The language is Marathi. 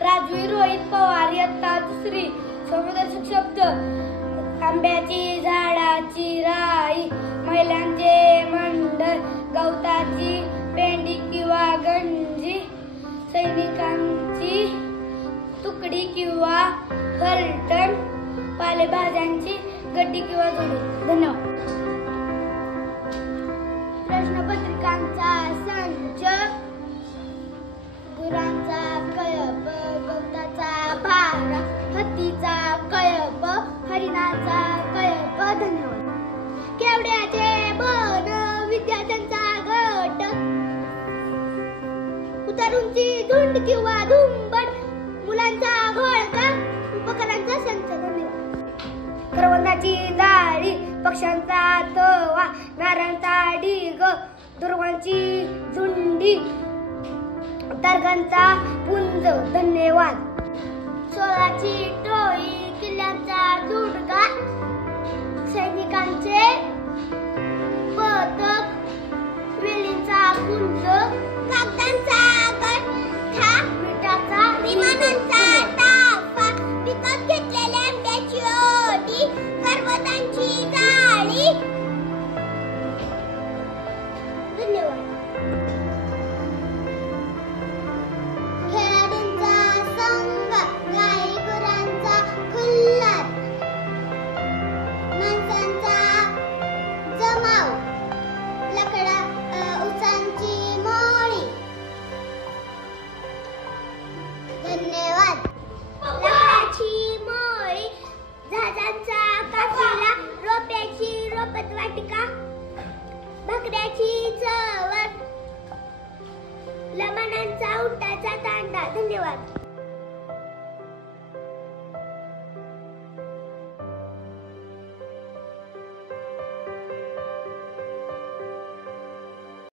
राजवी रोहित पवार इयत्ता दुसरी. समानार्थक शब्द आंब्याची झाडाची राई, महिलांचे मंडळ, गवताची पेंडी किंवा गंजी, सैनिकांची तुकडी किंवा फलटण, पालेभाज्यांची गड्डी किंवा जोडी. धन्यवाद. प्रश्नपत्रिकांचा संच, गुरांचा कळप, गवताचा भारा, हत्तीचा कळप, हरिणाचा कळप. धन्यवाद. केवड्याचे बन, विद्यार्थ्यांचा गट, उतारूंची झुंड किंवा झुंबड, मुलांचा घोळका, उपकरणांचा संच. धन्यवाद. करवंदाची जाळी, पक्ष्यांचा थवा, नारांचा ढीग, दुर्वांची झुंडी, तारकांचा पुंज. धन्यवाद. सोळाची टोळी, किल्ल्यांचा झुडका, सैनिकांचे पथक, वेलींचा पुंज, कागदांचा गठ्ठा, मिठाचा विमानांचा ताफा, विकत घेतलेल्या आंब्याची ओढी, करवंदांची जाळी. धन्यवाद. खेळाडूंचा संघ, गाई गुरांचा खुल्लास, माणसांचा जमाव, उसांची मोळी. धन्यवाद. लाकडाची मोळी, जहाजांचा काफिला, रोप्याची रोपवाटिका, भाकऱ्याची चवट, लमानांचा उंटाचा तांडा. धन्यवाद.